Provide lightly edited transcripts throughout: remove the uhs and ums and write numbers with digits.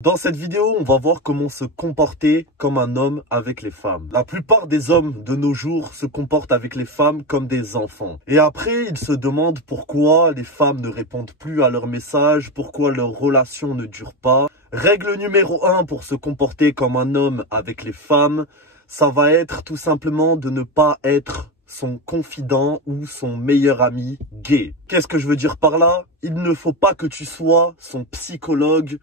Dans cette vidéo, on va voir comment se comporter comme un homme avec les femmes. La plupart des hommes de nos jours se comportent avec les femmes comme des enfants. Et après, ils se demandent pourquoi les femmes ne répondent plus à leurs messages, pourquoi leur relation ne dure pas. Règle numéro 1 pour se comporter comme un homme avec les femmes, ça va être tout simplement de ne pas être son confident ou son meilleur ami gay. Qu'est-ce que je veux dire par là? Il ne faut pas que tu sois son psychologue,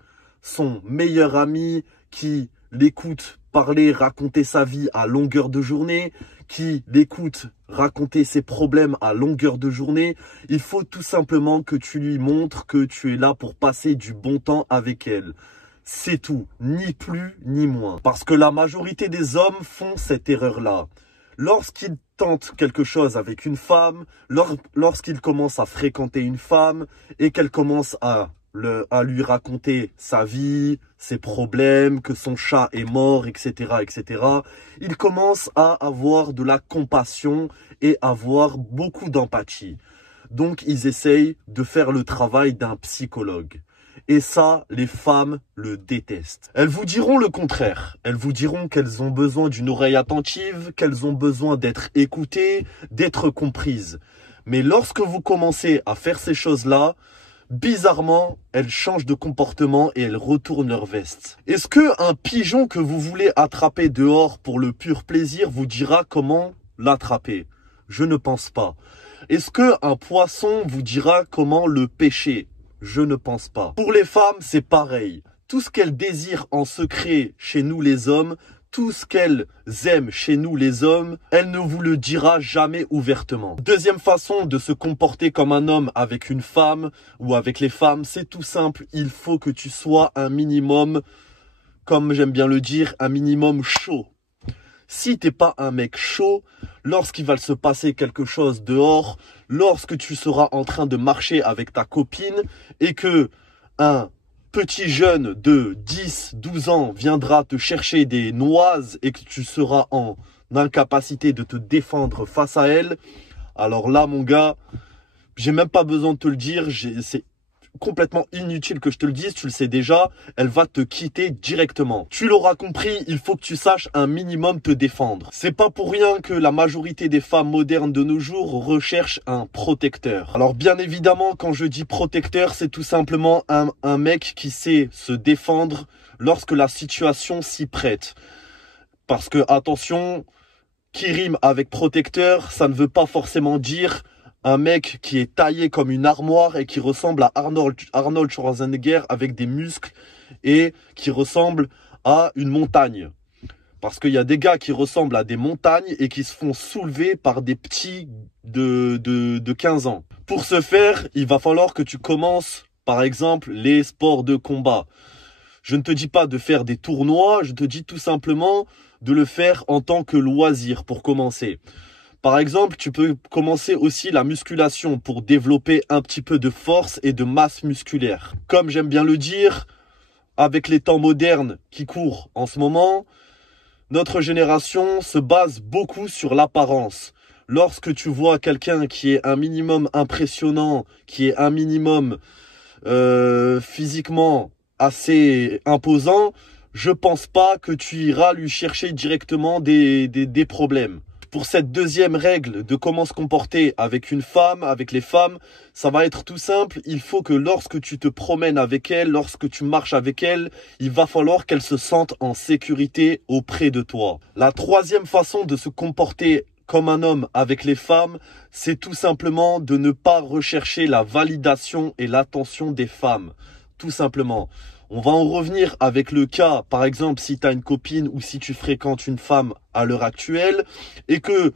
son meilleur ami qui l'écoute parler, raconter sa vie à longueur de journée, qui l'écoute raconter ses problèmes à longueur de journée. Il faut tout simplement que tu lui montres que tu es là pour passer du bon temps avec elle. C'est tout, ni plus ni moins. Parce que la majorité des hommes font cette erreur-là. Lorsqu'ils tentent quelque chose avec une femme, lorsqu'ils commencent à fréquenter une femme et qu'elle commence à lui raconter sa vie, ses problèmes, que son chat est mort, etc., etc. Il commence à avoir de la compassion et avoir beaucoup d'empathie. Donc, ils essayent de faire le travail d'un psychologue. Et ça, les femmes le détestent. Elles vous diront le contraire. Elles vous diront qu'elles ont besoin d'une oreille attentive, qu'elles ont besoin d'être écoutées, d'être comprises. Mais lorsque vous commencez à faire ces choses-là, bizarrement, elles changent de comportement et elles retournent leur veste. Est-ce qu'un pigeon que vous voulez attraper dehors pour le pur plaisir vous dira comment l'attraper? Je ne pense pas. Est-ce qu'un poisson vous dira comment le pêcher? Je ne pense pas. Pour les femmes, c'est pareil. Tout ce qu'elles désirent en secret chez nous les hommes, tout ce qu'elles aiment chez nous les hommes, elle ne vous le dira jamais ouvertement. Deuxième façon de se comporter comme un homme avec une femme ou avec les femmes, c'est tout simple. Il faut que tu sois un minimum, comme j'aime bien le dire, un minimum chaud. Si t'es pas un mec chaud, lorsqu'il va se passer quelque chose dehors, lorsque tu seras en train de marcher avec ta copine et que un petit jeune de 10, 12 ans viendra te chercher des noises et que tu seras en incapacité de te défendre face à elle, alors là, mon gars, j'ai même pas besoin de te le dire, c'est complètement inutile que je te le dise, tu le sais déjà, elle va te quitter directement. Tu l'auras compris, il faut que tu saches un minimum te défendre. C'est pas pour rien que la majorité des femmes modernes de nos jours recherchent un protecteur. Alors bien évidemment, quand je dis protecteur, c'est tout simplement un mec qui sait se défendre lorsque la situation s'y prête. Parce que, attention, qui rime avec protecteur, ça ne veut pas forcément dire un mec qui est taillé comme une armoire et qui ressemble à Arnold Schwarzenegger avec des muscles et qui ressemble à une montagne. Parce qu'il y a des gars qui ressemblent à des montagnes et qui se font soulever par des petits de 15 ans. Pour ce faire, il va falloir que tu commences, par exemple, les sports de combat. Je ne te dis pas de faire des tournois, je te dis tout simplement de le faire en tant que loisir pour commencer. Par exemple, tu peux commencer aussi la musculation pour développer un petit peu de force et de masse musculaire. Comme j'aime bien le dire, avec les temps modernes qui courent en ce moment, notre génération se base beaucoup sur l'apparence. Lorsque tu vois quelqu'un qui est un minimum impressionnant, qui est un minimum physiquement assez imposant, je pense pas que tu iras lui chercher directement des problèmes. Pour cette deuxième règle de comment se comporter avec une femme, avec les femmes, ça va être tout simple. Il faut que lorsque tu te promènes avec elle, lorsque tu marches avec elle, il va falloir qu'elle se sente en sécurité auprès de toi. La troisième façon de se comporter comme un homme avec les femmes, c'est tout simplement de ne pas rechercher la validation et l'attention des femmes. Tout simplement. On va en revenir avec le cas, par exemple, si tu as une copine ou si tu fréquentes une femme à l'heure actuelle et que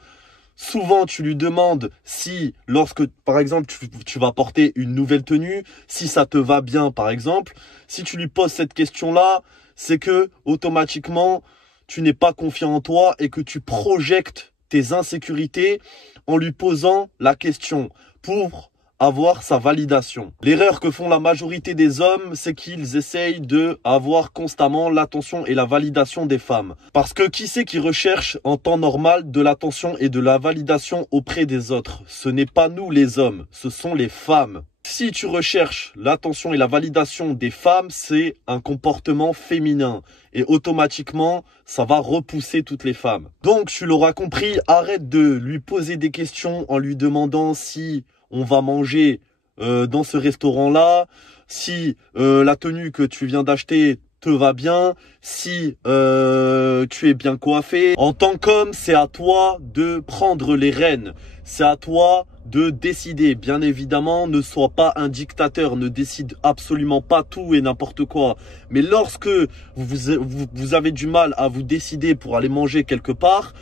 souvent tu lui demandes si, lorsque, par exemple, tu vas porter une nouvelle tenue, si ça te va bien, par exemple, si tu lui poses cette question-là, c'est que automatiquement, tu n'es pas confiant en toi et que tu projectes tes insécurités en lui posant la question pour avoir sa validation. L'erreur que font la majorité des hommes, c'est qu'ils essayent de avoir constamment l'attention et la validation des femmes. Parce que qui c'est qui recherche en temps normal de l'attention et de la validation auprès des autres? Ce n'est pas nous les hommes, ce sont les femmes. Si tu recherches l'attention et la validation des femmes, c'est un comportement féminin. Et automatiquement, ça va repousser toutes les femmes. Donc, tu l'auras compris, arrête de lui poser des questions en lui demandant si on va manger dans ce restaurant-là, si la tenue que tu viens d'acheter te va bien, si tu es bien coiffé. En tant qu'homme, c'est à toi de prendre les rênes. C'est à toi de décider. Bien évidemment, ne sois pas un dictateur, ne décide absolument pas tout et n'importe quoi. Mais lorsque vous avez du mal à vous décider pour aller manger quelque part,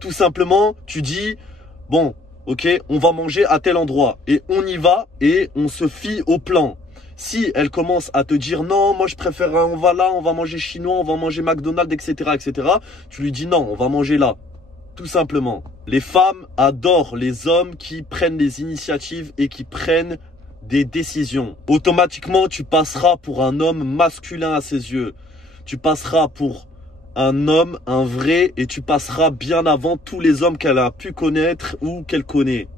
tout simplement, tu dis, bon, ok, on va manger à tel endroit. Et on y va et on se fie au plan. Si elle commence à te dire non, moi je préfère, on va là, on va manger chinois, on va manger McDonald's, etc., etc., tu lui dis non, on va manger là. Tout simplement. Les femmes adorent les hommes qui prennent les initiatives et qui prennent des décisions. Automatiquement, tu passeras pour un homme masculin à ses yeux. Tu passeras pour un homme, un vrai, et tu passeras bien avant tous les hommes qu'elle a pu connaître ou qu'elle connaît.